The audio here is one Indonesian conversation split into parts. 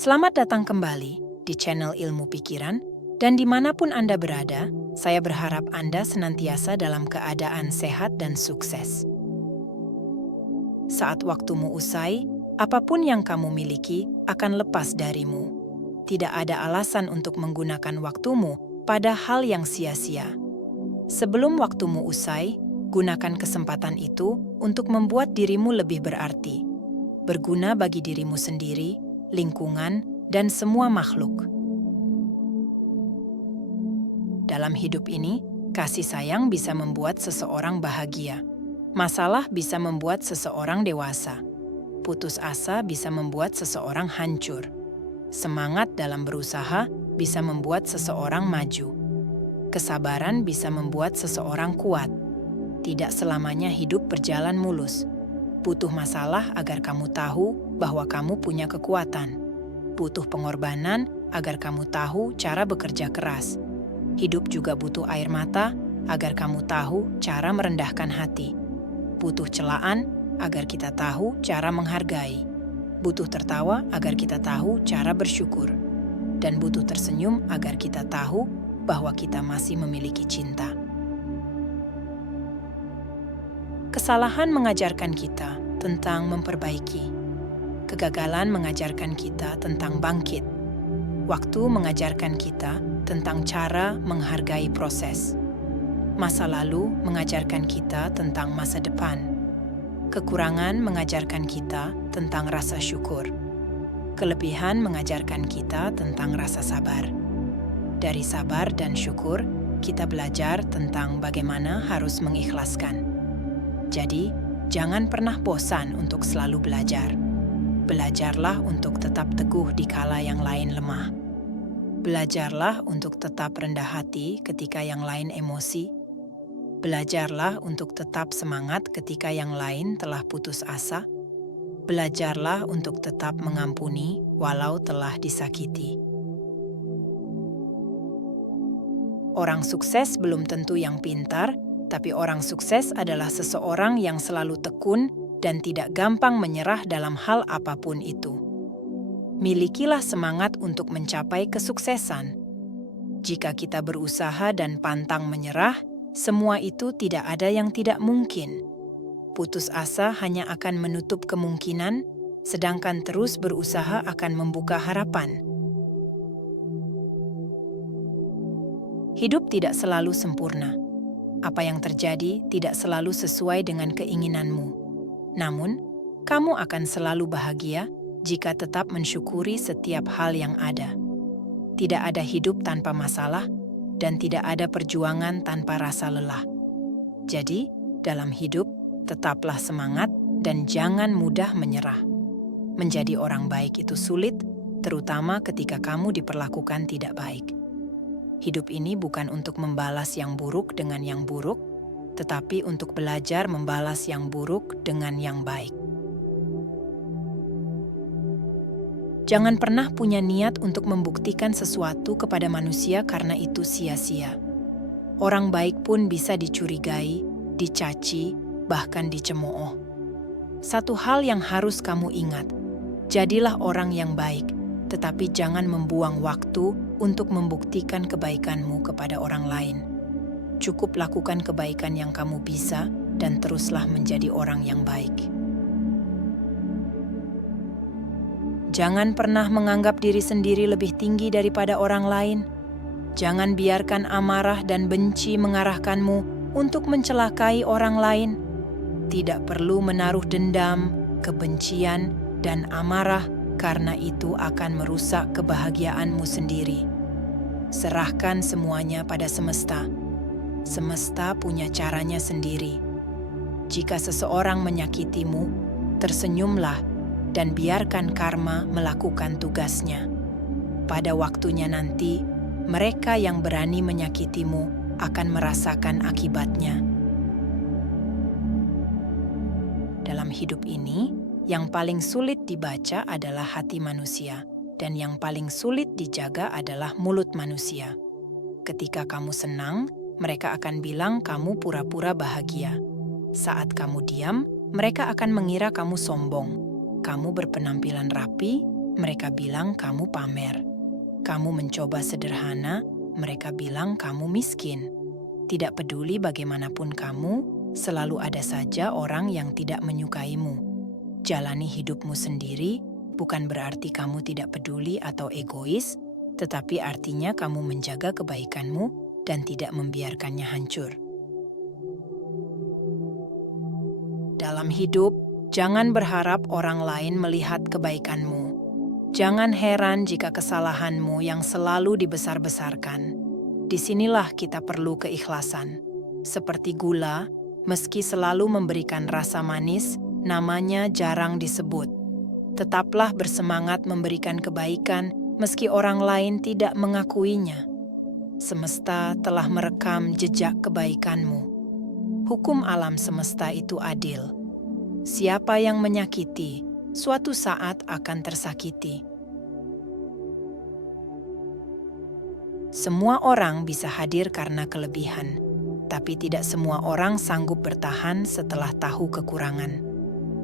Selamat datang kembali di channel Ilmu Pikiran, dan dimanapun Anda berada, saya berharap Anda senantiasa dalam keadaan sehat dan sukses. Saat waktumu usai, apapun yang kamu miliki akan lepas darimu. Tidak ada alasan untuk menggunakan waktumu pada hal yang sia-sia. Sebelum waktumu usai, gunakan kesempatan itu untuk membuat dirimu lebih berarti, berguna bagi dirimu sendiri, lingkungan, dan semua makhluk. Dalam hidup ini, kasih sayang bisa membuat seseorang bahagia. Masalah bisa membuat seseorang dewasa. Putus asa bisa membuat seseorang hancur. Semangat dalam berusaha bisa membuat seseorang maju. Kesabaran bisa membuat seseorang kuat. Tidak selamanya hidup berjalan mulus. Butuh masalah agar kamu tahu bahwa kamu punya kekuatan. Butuh pengorbanan agar kamu tahu cara bekerja keras. Hidup juga butuh air mata agar kamu tahu cara merendahkan hati. Butuh celaan agar kita tahu cara menghargai. Butuh tertawa agar kita tahu cara bersyukur. Dan butuh tersenyum agar kita tahu bahwa kita masih memiliki cinta. Kesalahan mengajarkan kita tentang memperbaiki. Kegagalan mengajarkan kita tentang bangkit. Waktu mengajarkan kita tentang cara menghargai proses. Masa lalu mengajarkan kita tentang masa depan. Kekurangan mengajarkan kita tentang rasa syukur. Kelebihan mengajarkan kita tentang rasa sabar. Dari sabar dan syukur, kita belajar tentang bagaimana harus mengikhlaskan. Jadi, jangan pernah bosan untuk selalu belajar. Belajarlah untuk tetap teguh di kala yang lain lemah. Belajarlah untuk tetap rendah hati ketika yang lain emosi. Belajarlah untuk tetap semangat ketika yang lain telah putus asa. Belajarlah untuk tetap mengampuni walau telah disakiti. Orang sukses belum tentu yang pintar, tapi orang sukses adalah seseorang yang selalu tekun dan tidak gampang menyerah dalam hal apapun itu. Milikilah semangat untuk mencapai kesuksesan. Jika kita berusaha dan pantang menyerah, semua itu tidak ada yang tidak mungkin. Putus asa hanya akan menutup kemungkinan, sedangkan terus berusaha akan membuka harapan. Hidup tidak selalu sempurna. Apa yang terjadi tidak selalu sesuai dengan keinginanmu. Namun, kamu akan selalu bahagia jika tetap mensyukuri setiap hal yang ada. Tidak ada hidup tanpa masalah, dan tidak ada perjuangan tanpa rasa lelah. Jadi, dalam hidup, tetaplah semangat dan jangan mudah menyerah. Menjadi orang baik itu sulit, terutama ketika kamu diperlakukan tidak baik. Hidup ini bukan untuk membalas yang buruk dengan yang buruk, tetapi untuk belajar membalas yang buruk dengan yang baik. Jangan pernah punya niat untuk membuktikan sesuatu kepada manusia karena itu sia-sia. Orang baik pun bisa dicurigai, dicaci, bahkan dicemooh. Satu hal yang harus kamu ingat, jadilah orang yang baik, tetapi jangan membuang waktu untuk membuktikan kebaikanmu kepada orang lain. Cukup lakukan kebaikan yang kamu bisa dan teruslah menjadi orang yang baik. Jangan pernah menganggap diri sendiri lebih tinggi daripada orang lain. Jangan biarkan amarah dan benci mengarahkanmu untuk mencelakai orang lain. Tidak perlu menaruh dendam, kebencian, dan amarah karena itu akan merusak kebahagiaanmu sendiri. Serahkan semuanya pada semesta. Semesta punya caranya sendiri. Jika seseorang menyakitimu, tersenyumlah dan biarkan karma melakukan tugasnya. Pada waktunya nanti, mereka yang berani menyakitimu akan merasakan akibatnya. Dalam hidup ini, yang paling sulit dibaca adalah hati manusia, dan yang paling sulit dijaga adalah mulut manusia. Ketika kamu senang, mereka akan bilang kamu pura-pura bahagia. Saat kamu diam, mereka akan mengira kamu sombong. Kamu berpenampilan rapi, mereka bilang kamu pamer. Kamu mencoba sederhana, mereka bilang kamu miskin. Tidak peduli bagaimanapun kamu, selalu ada saja orang yang tidak menyukaimu. Jalani hidupmu sendiri bukan berarti kamu tidak peduli atau egois, tetapi artinya kamu menjaga kebaikanmu dan tidak membiarkannya hancur. Dalam hidup, jangan berharap orang lain melihat kebaikanmu. Jangan heran jika kesalahanmu yang selalu dibesar-besarkan. Disinilah kita perlu keikhlasan. Seperti gula, meski selalu memberikan rasa manis, namanya jarang disebut. Tetaplah bersemangat memberikan kebaikan meski orang lain tidak mengakuinya. Semesta telah merekam jejak kebaikanmu. Hukum alam semesta itu adil. Siapa yang menyakiti, suatu saat akan tersakiti. Semua orang bisa hadir karena kelebihan, tapi tidak semua orang sanggup bertahan setelah tahu kekurangan.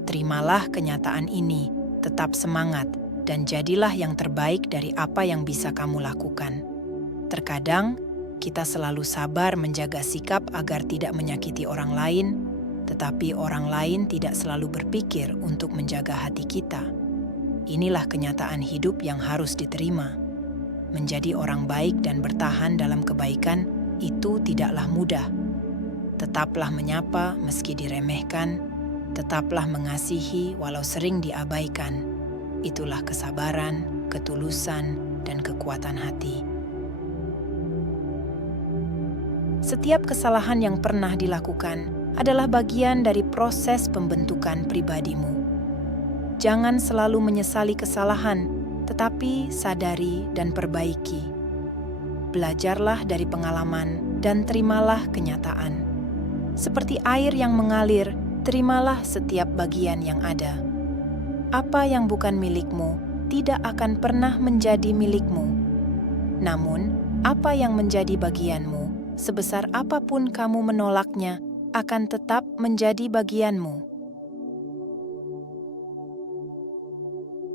Terimalah kenyataan ini, tetap semangat, dan jadilah yang terbaik dari apa yang bisa kamu lakukan. Terkadang, kita selalu sabar menjaga sikap agar tidak menyakiti orang lain, tetapi orang lain tidak selalu berpikir untuk menjaga hati kita. Inilah kenyataan hidup yang harus diterima. Menjadi orang baik dan bertahan dalam kebaikan itu tidaklah mudah. Tetaplah menyapa meski diremehkan, tetaplah mengasihi walau sering diabaikan. Itulah kesabaran, ketulusan, dan kekuatan hati. Setiap kesalahan yang pernah dilakukan adalah bagian dari proses pembentukan pribadimu. Jangan selalu menyesali kesalahan, tetapi sadari dan perbaiki. Belajarlah dari pengalaman dan terimalah kenyataan. Seperti air yang mengalir, terimalah setiap bagian yang ada. Apa yang bukan milikmu tidak akan pernah menjadi milikmu. Namun, apa yang menjadi bagianmu, sebesar apapun kamu menolaknya, akan tetap menjadi bagianmu.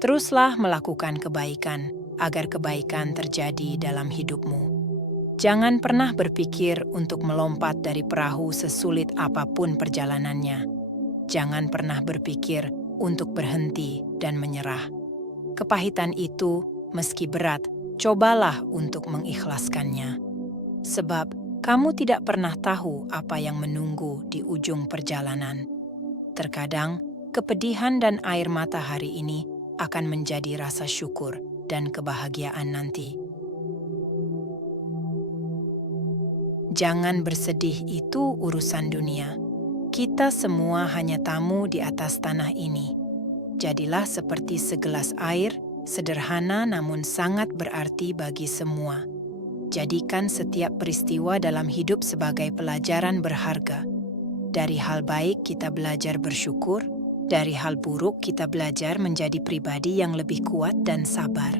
Teruslah melakukan kebaikan, agar kebaikan terjadi dalam hidupmu. Jangan pernah berpikir untuk melompat dari perahu sesulit apapun perjalanannya. Jangan pernah berpikir untuk berhenti dan menyerah. Kepahitan itu, meski berat, cobalah untuk mengikhlaskannya. Sebab, kamu tidak pernah tahu apa yang menunggu di ujung perjalanan. Terkadang, kepedihan dan air mata hari ini akan menjadi rasa syukur dan kebahagiaan nanti. Jangan bersedih, itu urusan dunia. Kita semua hanya tamu di atas tanah ini. Jadilah seperti segelas air, sederhana namun sangat berarti bagi semua. Jadikan setiap peristiwa dalam hidup sebagai pelajaran berharga. Dari hal baik kita belajar bersyukur, dari hal buruk kita belajar menjadi pribadi yang lebih kuat dan sabar.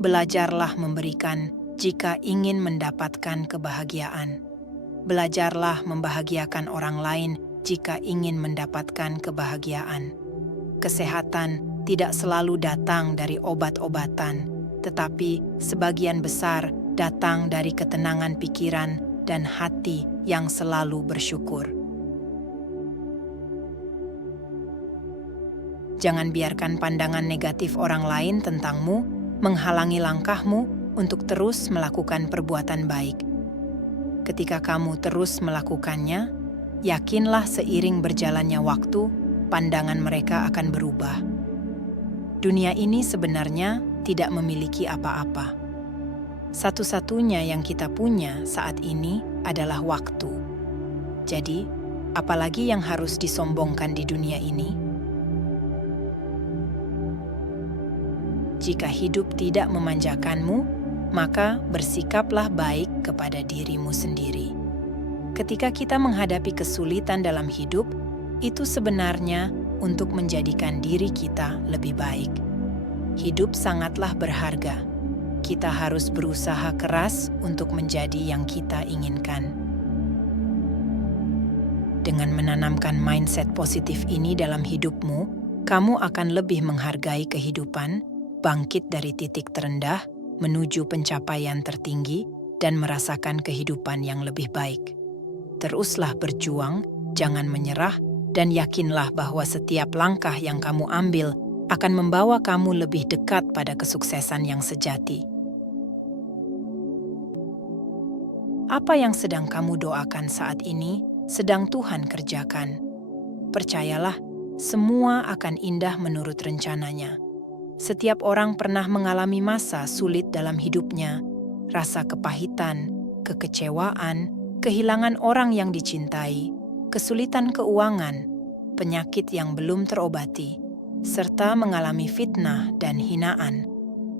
Belajarlah memberikan jika ingin mendapatkan kebahagiaan. Belajarlah membahagiakan orang lain jika ingin mendapatkan kebahagiaan. Kesehatan tidak selalu datang dari obat-obatan, tetapi sebagian besar datang dari ketenangan pikiran dan hati yang selalu bersyukur. Jangan biarkan pandangan negatif orang lain tentangmu menghalangi langkahmu untuk terus melakukan perbuatan baik. Ketika kamu terus melakukannya, yakinlah seiring berjalannya waktu, pandangan mereka akan berubah. Dunia ini sebenarnya tidak memiliki apa-apa. Satu-satunya yang kita punya saat ini adalah waktu. Jadi, apalagi yang harus disombongkan di dunia ini? Jika hidup tidak memanjakanmu, maka bersikaplah baik kepada dirimu sendiri. Ketika kita menghadapi kesulitan dalam hidup, itu sebenarnya untuk menjadikan diri kita lebih baik. Hidup sangatlah berharga. Kita harus berusaha keras untuk menjadi yang kita inginkan. Dengan menanamkan mindset positif ini dalam hidupmu, kamu akan lebih menghargai kehidupan, bangkit dari titik terendah, menuju pencapaian tertinggi, dan merasakan kehidupan yang lebih baik. Teruslah berjuang, jangan menyerah, dan yakinlah bahwa setiap langkah yang kamu ambil akan membawa kamu lebih dekat pada kesuksesan yang sejati. Apa yang sedang kamu doakan saat ini, sedang Tuhan kerjakan. Percayalah, semua akan indah menurut rencananya. Setiap orang pernah mengalami masa sulit dalam hidupnya, rasa kepahitan, kekecewaan, kehilangan orang yang dicintai, kesulitan keuangan, penyakit yang belum terobati, serta mengalami fitnah dan hinaan.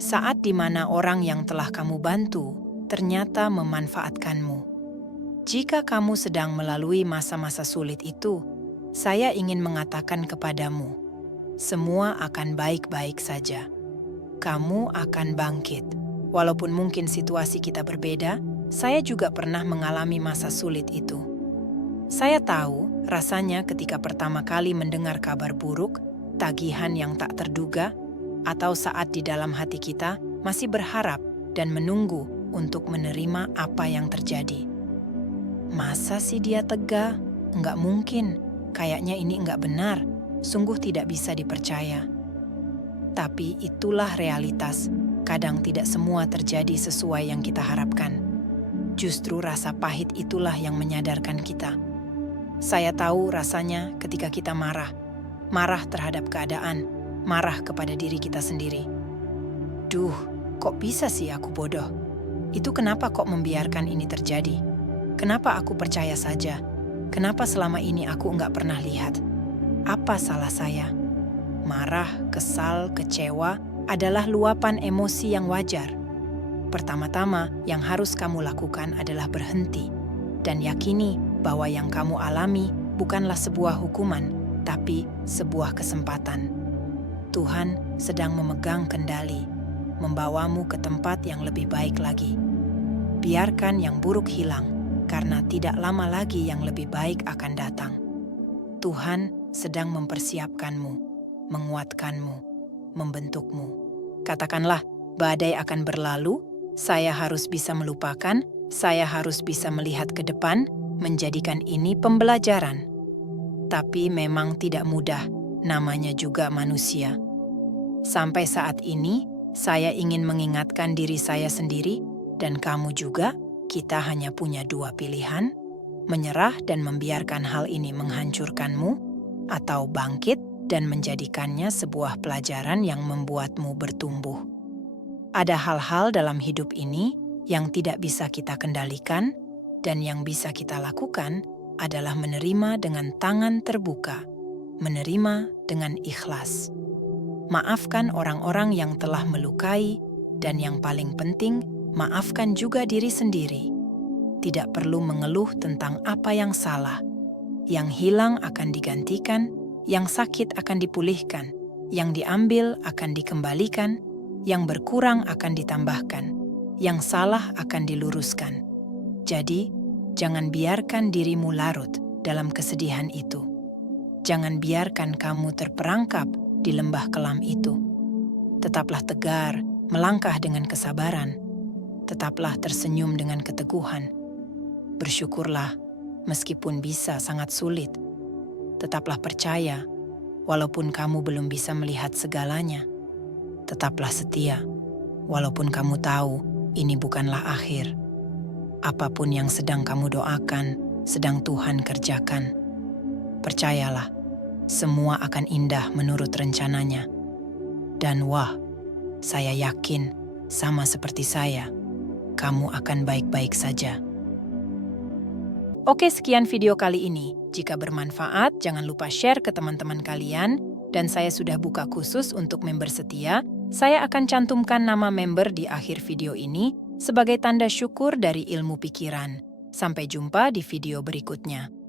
Saat di mana orang yang telah kamu bantu ternyata memanfaatkanmu. Jika kamu sedang melalui masa-masa sulit itu, saya ingin mengatakan kepadamu, semua akan baik-baik saja. Kamu akan bangkit. Walaupun mungkin situasi kita berbeda, saya juga pernah mengalami masa sulit itu. Saya tahu rasanya ketika pertama kali mendengar kabar buruk, tagihan yang tak terduga, atau saat di dalam hati kita masih berharap dan menunggu untuk menerima apa yang terjadi. Masa sih dia tega? Enggak mungkin. Kayaknya ini enggak benar. Sungguh tidak bisa dipercaya. Tapi itulah realitas. Kadang tidak semua terjadi sesuai yang kita harapkan. Justru rasa pahit itulah yang menyadarkan kita. Saya tahu rasanya ketika kita marah. Marah terhadap keadaan. Marah kepada diri kita sendiri. Duh, kok bisa sih aku bodoh? Itu kenapa kok membiarkan ini terjadi? Kenapa aku percaya saja? Kenapa selama ini aku enggak pernah lihat? Apa salah saya? Marah, kesal, kecewa adalah luapan emosi yang wajar. Pertama-tama, yang harus kamu lakukan adalah berhenti dan yakini bahwa yang kamu alami bukanlah sebuah hukuman, tapi sebuah kesempatan. Tuhan sedang memegang kendali, membawamu ke tempat yang lebih baik lagi. Biarkan yang buruk hilang, karena tidak lama lagi yang lebih baik akan datang. Tuhan sedang mempersiapkanmu, menguatkanmu, membentukmu. Katakanlah, badai akan berlalu, saya harus bisa melupakan, saya harus bisa melihat ke depan, menjadikan ini pembelajaran. Tapi memang tidak mudah, namanya juga manusia. Sampai saat ini, saya ingin mengingatkan diri saya sendiri, dan kamu juga, kita hanya punya dua pilihan, menyerah dan membiarkan hal ini menghancurkanmu, atau bangkit dan menjadikannya sebuah pelajaran yang membuatmu bertumbuh. Ada hal-hal dalam hidup ini yang tidak bisa kita kendalikan, dan yang bisa kita lakukan adalah menerima dengan tangan terbuka, menerima dengan ikhlas. Maafkan orang-orang yang telah melukai, dan yang paling penting, maafkan juga diri sendiri. Tidak perlu mengeluh tentang apa yang salah. Yang hilang akan digantikan, yang sakit akan dipulihkan, yang diambil akan dikembalikan, yang berkurang akan ditambahkan, yang salah akan diluruskan. Jadi, jangan biarkan dirimu larut dalam kesedihan itu. Jangan biarkan kamu terperangkap di lembah kelam itu. Tetaplah tegar, melangkah dengan kesabaran. Tetaplah tersenyum dengan keteguhan. Bersyukurlah, meskipun bisa sangat sulit. Tetaplah percaya, walaupun kamu belum bisa melihat segalanya. Tetaplah setia, walaupun kamu tahu ini bukanlah akhir. Apapun yang sedang kamu doakan, sedang Tuhan kerjakan. Percayalah, semua akan indah menurut rencananya. Dan wah, saya yakin, sama seperti saya, kamu akan baik-baik saja. Oke, sekian video kali ini. Jika bermanfaat, jangan lupa share ke teman-teman kalian. Dan saya sudah buka khusus untuk member setia. Saya akan cantumkan nama member di akhir video ini sebagai tanda syukur dari ilmu pikiran. Sampai jumpa di video berikutnya.